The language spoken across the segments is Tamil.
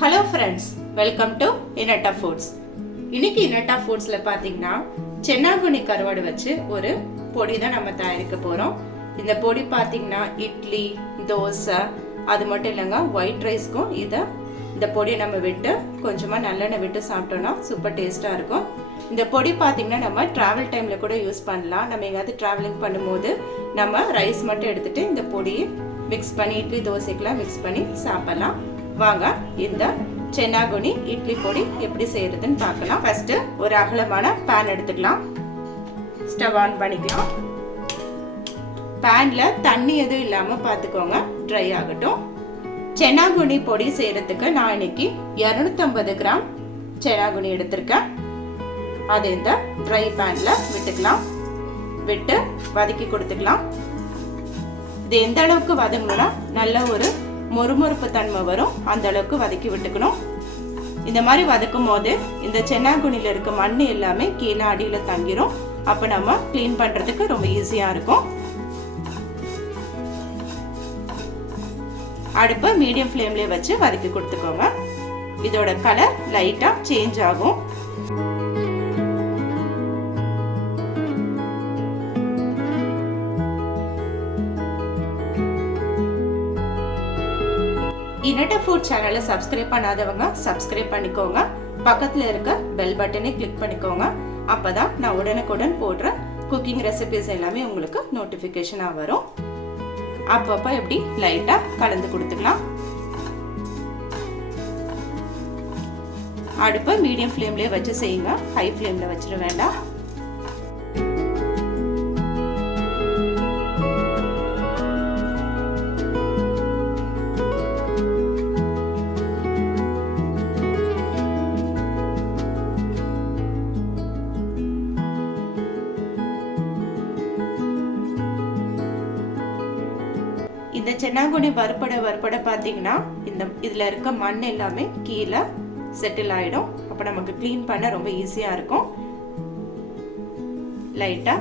ஹலோ ஃப்ரெண்ட்ஸ், வெல்கம் டு இனட்டா ஃபுட்ஸ். இன்னைக்கு இனட்டா ஃபுட்ஸ்ல பாத்தீங்கன்னா சென்னாகுனி கருவாடு வச்சு ஒரு பொடி தான் நம்ம தயாரிக்க போறோம். இந்த பொடி பாத்தீங்கன்னா இட்லி, தோசை, அது மட்டும் இல்லைங்க ஒயிட் ரைஸ்க்கும் இந்த பொடியை நம்ம விட்டு கொஞ்சமா நல்லெண்ணெய் விட்டு சாப்பிட்டோம்னா சூப்பர் டேஸ்டா இருக்கும். இந்த பொடி பாத்தீங்கன்னா நம்ம டிராவல் டைம்ல கூட யூஸ் பண்ணலாம். நம்ம எங்கேயாவது டிராவலிங் பண்ணும்போது நம்ம ரைஸ் மட்டும் எடுத்துட்டு இந்த பொடியை மிக்ஸ் பண்ணி இட்லி தோசைக்கெல்லாம் மிக்ஸ் பண்ணி சாப்பிடலாம். வாங்க இந்த சென்னாகுனி இட்லி பொடி எப்படி செய்யறதுன்னு பார்க்கலாம். ஃபர்ஸ்ட் ஒரு அகலமான பேன் எடுத்துக்கலாம். ஸ்டவ் ஆன் பண்ணிக்கலாம். பேன்ல தண்ணி எதுவும் இல்லாம பார்த்துக்கோங்க, ட்ரை ஆகட்டும். சென்னாகுனி பொடி செய்யறதுக்கு நான் இன்னைக்கு 250 கிராம் சென்னாகுனி எடுத்திருக்கேன். அது இந்த ட்ரை பேன்ல விட்டுக்கலாம். விட்டு வதக்கி கொடுத்துக்கலாம். இது எந்த அளவுக்கு வதங்கணும்னா நல்ல ஒரு மொறுமொறுப்பு தன்மை வரும், அந்த அளவுக்கு வதக்கி விட்டுக்கணும். இந்த மாதிரி வதக்கும் போது இந்த சென்னாகுனில இருக்க மண் எல்லாமே கீழே அடியில தங்கிரும். அப்ப நம்ம கிளீன் பண்றதுக்கு ரொம்ப ஈஸியா இருக்கும். அடுப்பை மீடியம் ஃப்ளேம்லயே வச்சு வதக்கி கொடுத்துக்கோங்க. இதோட கலர் லைட்டா சேஞ்ச் ஆகும். இனட்டா ஃபுட் சேனலை சப்ஸ்கிரைப் பண்ணாதவங்க சப்ஸ்கிரைப் பண்ணிக்கோங்க. பக்கத்துல இருக்க பெல் பட்டனை கிளிக் பண்ணிக்கோங்க. அப்பதான் நான் உடனுக்குடன் போடுற குக்கிங் ரெசிபிஸ் எல்லாமே உங்களுக்கு நோட்டிபிகேஷனா வரும். அப்பப்ப எப்படி லைட்டா கலந்து கொடுத்துக்கலாம். அடுப்பை மீடியம் ஃப்ளேம்லயே வச்சு செய்யுங்க, ஹை ஃப்ளேம்ல வச்சிட வேண்டாம். இந்த சென்னாகுனி வறுப்பட பாத்தீங்கன்னா இதுல இருக்க மண் எல்லாமே கீழே செட்டில் ஆயிடும். அப்ப நமக்கு கிளீன் பண்ண ரொம்ப ஈஸியா இருக்கும். லைட்டா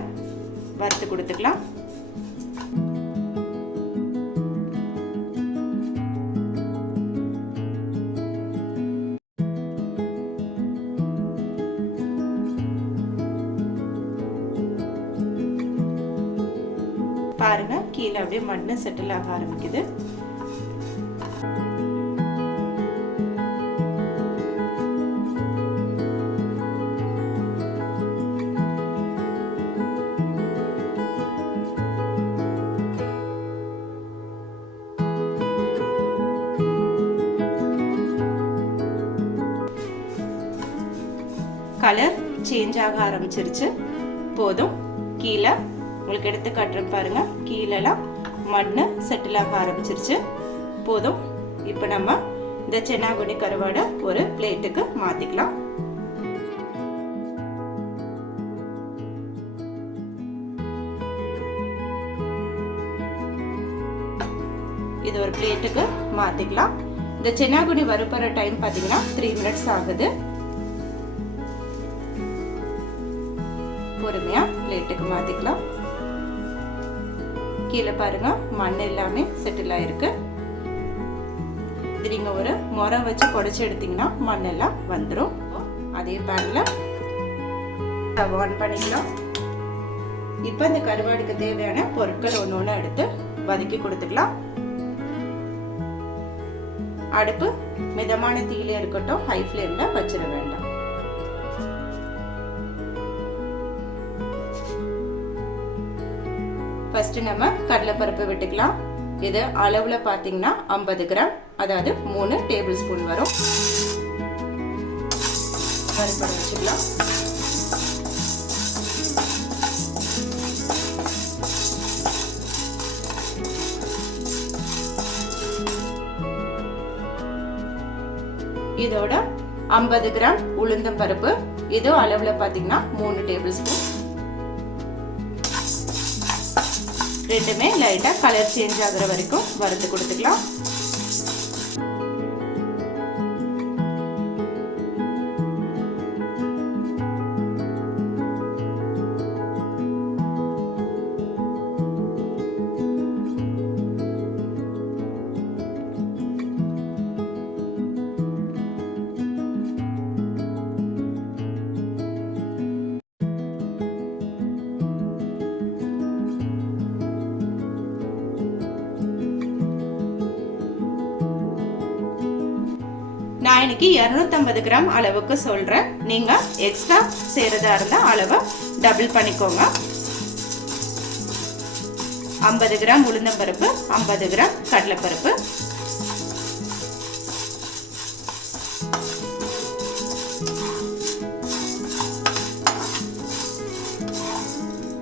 வறுத்து கொடுத்துக்கலாம். பாருங்க, கீழே அப்படியே மண்ணு செட்டில் ஆக ஆரம்பிக்குது. கலர் சேஞ்ச் ஆக ஆரம்பிச்சிருச்சு. போதும். கீழே உங்களுக்கு எடுத்து காட்டுறேன் பாருங்க, கீழெல்லாம் மண்ணு செட்டில் ஆக ஆரம்பிச்சிருச்சு. போதும். இப்போ நம்ம இந்த சென்னாகுனி கருவாடை ஒரு பிளேட்டுக்கு மாத்திக்கலாம். இது ஒரு பிளேட்டுக்கு மாத்திக்கலாம். இந்த சென்னாகுனி வறுப்பற டைம் பாத்தீங்கன்னா 3 மினிட்ஸ் ஆகுது. பொறுமையா பிளேட்டுக்கு மாத்திக்கலாம். கீழே பாருங்க, மண் எல்லாமே செட்டில் ஆயிருக்கு. இது நீங்க ஒரு முறை வச்சு குடைச்சு எடுத்தீங்கன்னா மண் எல்லாம் வந்துடும். அதே பேன்ல ஸ்டவ் ஆன் பண்ணிக்கலாம். இப்ப இந்த கருவாடுக்கு தேவையான பொருட்கள் ஒண்ணு எடுத்து வதக்கி கொடுத்துக்கலாம். அடுப்பு மிதமான தீயில இருக்கட்டும், ஹை ஃப்ளேம்ல வச்சிட வேண்டாம். ஃபர்ஸ்ட் நம்ம கடலைப்பருப்பு விட்டுக்கலாம். இது அளவுல பாத்தீங்கன்னா 50 கிராம், அதாவது 3 டேபிள் ஸ்பூன் வரும். வறுப்பட வச்சுக்கலாம். இதோட 50 கிராம் உளுந்தம் பருப்பு, இது அளவுல பாத்தீங்கன்னா 3 டேபிள் ஸ்பூன். ரெண்டுமே லைட்டா கலர் சேஞ்ச் ஆகுற வரைக்கும் வறுத்து கொடுத்துக்கலாம். நான் இன்னைக்கு 250 கிராம் அளவுக்கு சொல்றேன். நீங்க எக்ஸ்ட்ரா செய்யறதா இருந்தா அளவை டபுள் பண்ணிக்கோங்க. 50 கிராம் உளுந்தம்பருப்பு, 50 கிராம் கடலைப்பருப்பு,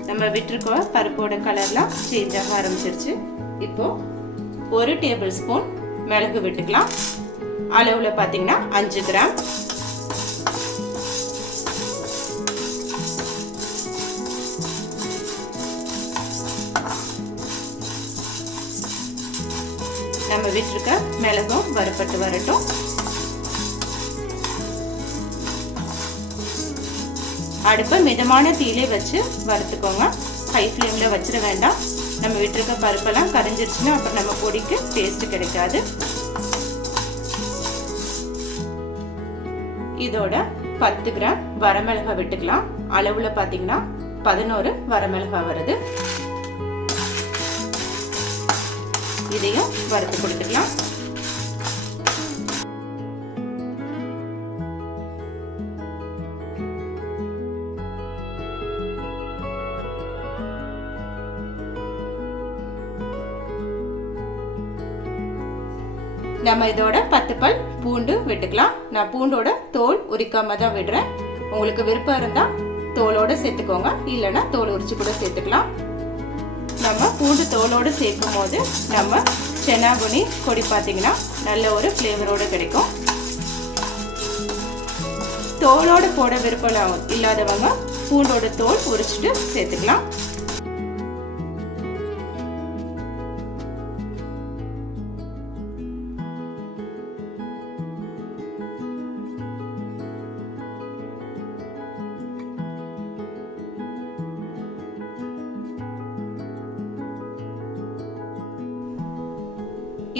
நம்ம விட்டுருக்கோம் பருப்போட கலர்லாம் சேஞ்ச் ஆக ஆரம்பிச்சிருச்சு. இப்போ 1 டேபிள் ஸ்பூன் மிளகு விட்டுக்கலாம். அளவுல பாத்தீங்கன்னா 5 கிராம். நம்ம விட்டுருக்க மிளகும் வறுபட்டு வரட்டும். அடுப்பை மிதமான தீயிலே வச்சு வறுத்துக்கோங்க. ஹை ஃப்ளேம்ல வச்சிட வேண்டாம். நம்ம விட்டுருக்க பருப்பெல்லாம் கரைஞ்சிருச்சுன்னா அப்புறம் நம்ம பொடிக்கு டேஸ்ட் கிடைக்காது. இதோட 10 கிராம் வரமிளகாய் விட்டுக்கலாம். அளவுல பாத்தீங்கன்னா 11 வரமிளகாய் வருது. இதையும் வறுத்து கொடுத்துக்கலாம். நம்ம இதோட 10 பல் பூண்டு விட்டுக்கலாம். நான் பூண்டோட தோல் உரிக்காம தான் விடுறேன். உங்களுக்கு விருப்பம் இருந்தா தோலோட சேர்த்துக்கோங்க, இல்லைன்னா தோல் உரிச்சு கூட சேர்த்துக்கலாம். நம்ம பூண்டு தோலோடு சேர்க்கும் போது நம்ம சென்னாகுனி பொடி பார்த்தீங்கன்னா நல்ல ஒரு ஃப்ளேவரோட கிடைக்கும். தோலோட போட விருப்பம் இல்லாதவங்க பூண்டோட தோல் உரிச்சிட்டு சேர்த்துக்கலாம்.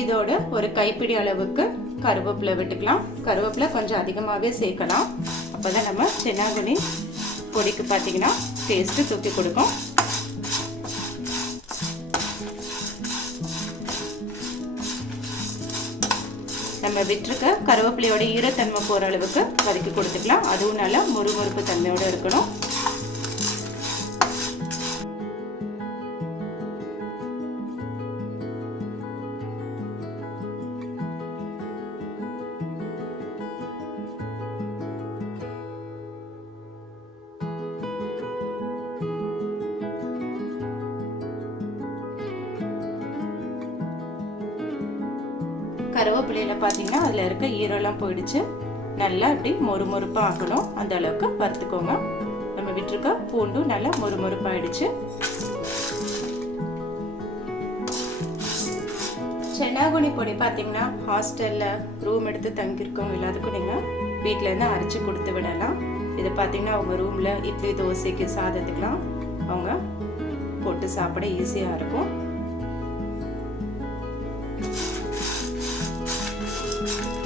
இதோட ஒரு கைப்பிடி அளவுக்கு கருவேப்பிலை விட்டுக்கலாம். கருவேப்பிலை கொஞ்சம் அதிகமாகவே சேர்க்கலாம். அப்போதான் நம்ம சென்னாகுனி பொடிக்கு பார்த்தீங்கன்னா டேஸ்ட்டு தூக்கி கொடுக்கும். நம்ம விட்டுருக்க கருவேப்பிலையோட ஈரத்தன்மை போகிற அளவுக்கு வதக்கி கொடுத்துக்கலாம். அதுவும் நல்லா முறுமுறுப்பு தன்மையோடு இருக்கணும். கருவேப்பிலையில பார்த்தீங்கன்னா அதில் இருக்க ஈரம்லாம் போயிடுச்சு. நல்லா அப்படி மொறுமொறுப்பாக ஆகணும். அந்த அளவுக்கு வறுத்துக்கோங்க. நம்ம விட்டுருக்க பூண்டும் நல்லா மொறுமொறுப்பாயிடுச்சு. சென்னாகுனி பொடி பார்த்தீங்கன்னா ஹாஸ்டலில் ரூம் எடுத்து தங்கியிருக்கவங்க எல்லாத்துக்கும் நீங்கள் வீட்டிலேருந்து அரைச்சி கொடுத்து விடலாம். இது பார்த்தீங்கன்னா அவங்க ரூமில் இட்லி தோசைக்கு சாதத்துக்கெலாம் அவங்க போட்டு சாப்பிட ஈஸியாக இருக்கும்.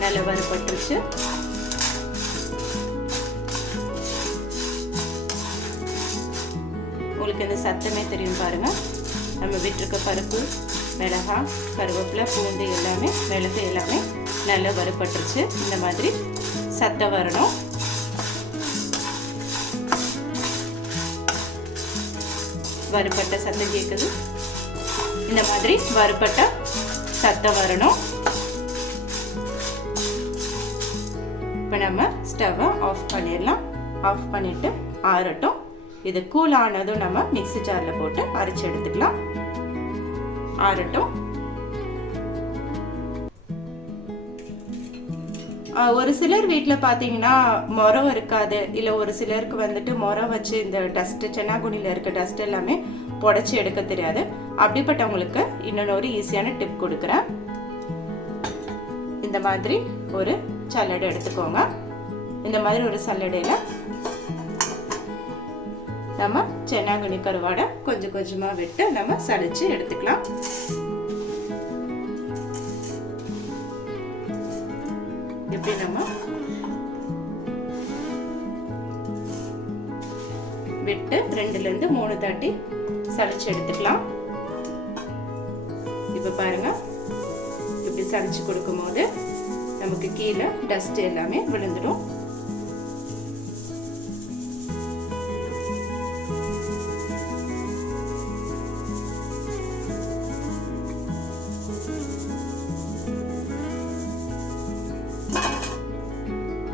நல்லா வறுபட்டுருச்சு. உங்களுக்கு இந்த சத்தமே தெரியும் பாருங்க. நம்ம விட்டுருக்க பருப்பு, மிளகாய், கருவேப்பிலை, பூண்டு எல்லாமே மிளகு எல்லாமே நல்லா வறுபட்டுருச்சு. இந்த மாதிரி சத்தம் வரணும். வறுபட்ட சத்தம் கேட்குது. இந்த மாதிரி வறுபட்ட சத்தம் வரணும். இப்போ நம்ம ஸ்டவ்வை ஆஃப் பண்ணிடலாம். ஆஃப் பண்ணிட்டு ஆறட்டும். இது கூல் ஆனதும் நம்ம மிக்ஸி ஜாரில் போட்டு அரைச்சி எடுத்துக்கலாம். ஆறட்டும். ஒரு சிலர் வீட்டில் பார்த்தீங்கன்னா முறம் இருக்காது, இல்லை ஒரு சிலருக்கு வந்துட்டு முறம் வச்சு இந்த டஸ்ட் சென்னாகுனியில் இருக்க டஸ்ட் எல்லாமே புடைச்சி எடுக்க தெரியாது. அப்படிப்பட்டவங்களுக்கு இன்னொன்று ஒரு ஈஸியான டிப் கொடுக்குறேன். இந்த மாதிரி ஒரு சல்லடை எடுத்துக்கோங்க. இந்த மாதிரி ஒரு சல்லடையில் நம்ம சென்னாகுனி கருவாடை கொஞ்சம் கொஞ்சமாக விட்டு நம்ம சலிச்சு எடுத்துக்கலாம். இப்படி நம்ம விட்டு 2லேருந்து 3 தாட்டி சலிச்சு எடுத்துக்கலாம். இப்ப பாருங்க, இப்படி சலிச்சு கொடுக்கும் போது நமக்கு கீழே டஸ்ட் எல்லாமே விழுந்துடும்.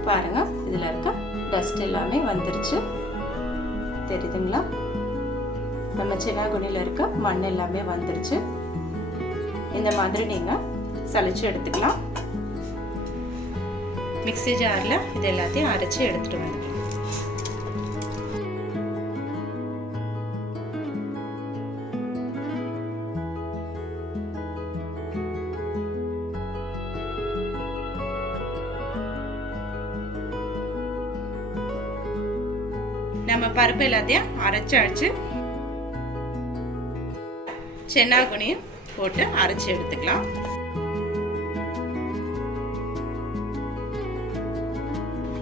பாருங்க, இதில் இருக்க டஸ்ட் எல்லாமே வந்துருச்சு. தெரியுதுங்களா? நம்ம சென்னாகுனியில் இருக்க மண் எல்லாமே வந்துருச்சு. இந்த மாதிரி நீங்கள் சலிச்சு எடுத்துக்கலாம். மிக்ஸி ஜாரில் இது எல்லாத்தையும் அரைச்சி எடுத்துகிட்டு வந்துக்கலாம். நம்ம பருப்பு எல்லாத்தையும் அரைச்சு சென்னாகுனியும் போட்டு அரைச்சி எடுத்துக்கலாம்.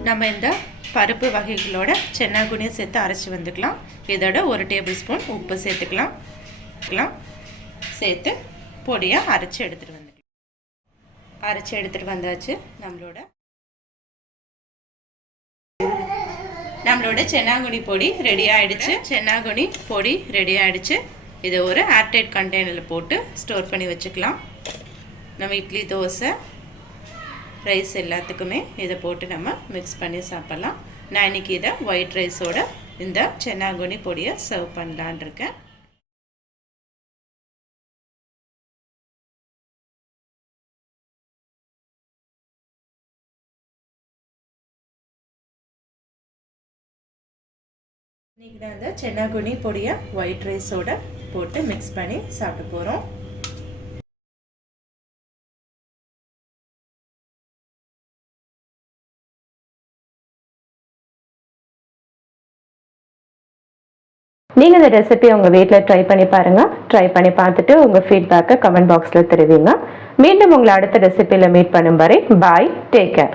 நம்ம இந்த பருப்பு வகைகளோட சென்னாகுனியும் சேர்த்து அரைச்சி வந்துக்கலாம். இதோட 1 டேபிள் ஸ்பூன் உப்பு சேர்த்துக்கலாம். சேர்த்து பொடியாக அரைச்சி எடுத்துகிட்டு வந்துக்கலாம். அரைச்சி எடுத்துகிட்டு வந்தாச்சு. நம்மளோட சென்னாகுனி பொடி ரெடி ஆயிடுச்சு. சென்னாகுனி பொடி ரெடி ஆயிடுச்சு. இதை ஒரு ஏர்டைட் கண்டெய்னரில் போட்டு ஸ்டோர் பண்ணி வச்சுக்கலாம். நம்ம இட்லி, தோசை, ரைஸ் எல்லாத்துக்குமே இதை போட்டு நம்ம மிக்ஸ் பண்ணி சாப்பிட்லாம். நான் இன்றைக்கி இதை ஒயிட் ரைஸோட இந்த சென்னாகுனி பொடியை சர்வ் பண்ணலான் இருக்கேன். இன்றைக்கி நான் இந்த சென்னாகுனி பொடியை ஒயிட் ரைஸோட போட்டு மிக்ஸ் பண்ணி சாப்பிட போகிறோம். நீங்கள் இந்த ரெசிபி உங்கள் வீட்டில் ட்ரை பண்ணி பாருங்கள். ட்ரை பண்ணி பார்த்துட்டு உங்கள் ஃபீட்பேக்கை கமெண்ட் பாக்ஸில் தெரிவிங்க. மீண்டும் உங்களை அடுத்த ரெசிபியில் மீட் பண்ணும் வரை பாய், டேக் கேர்.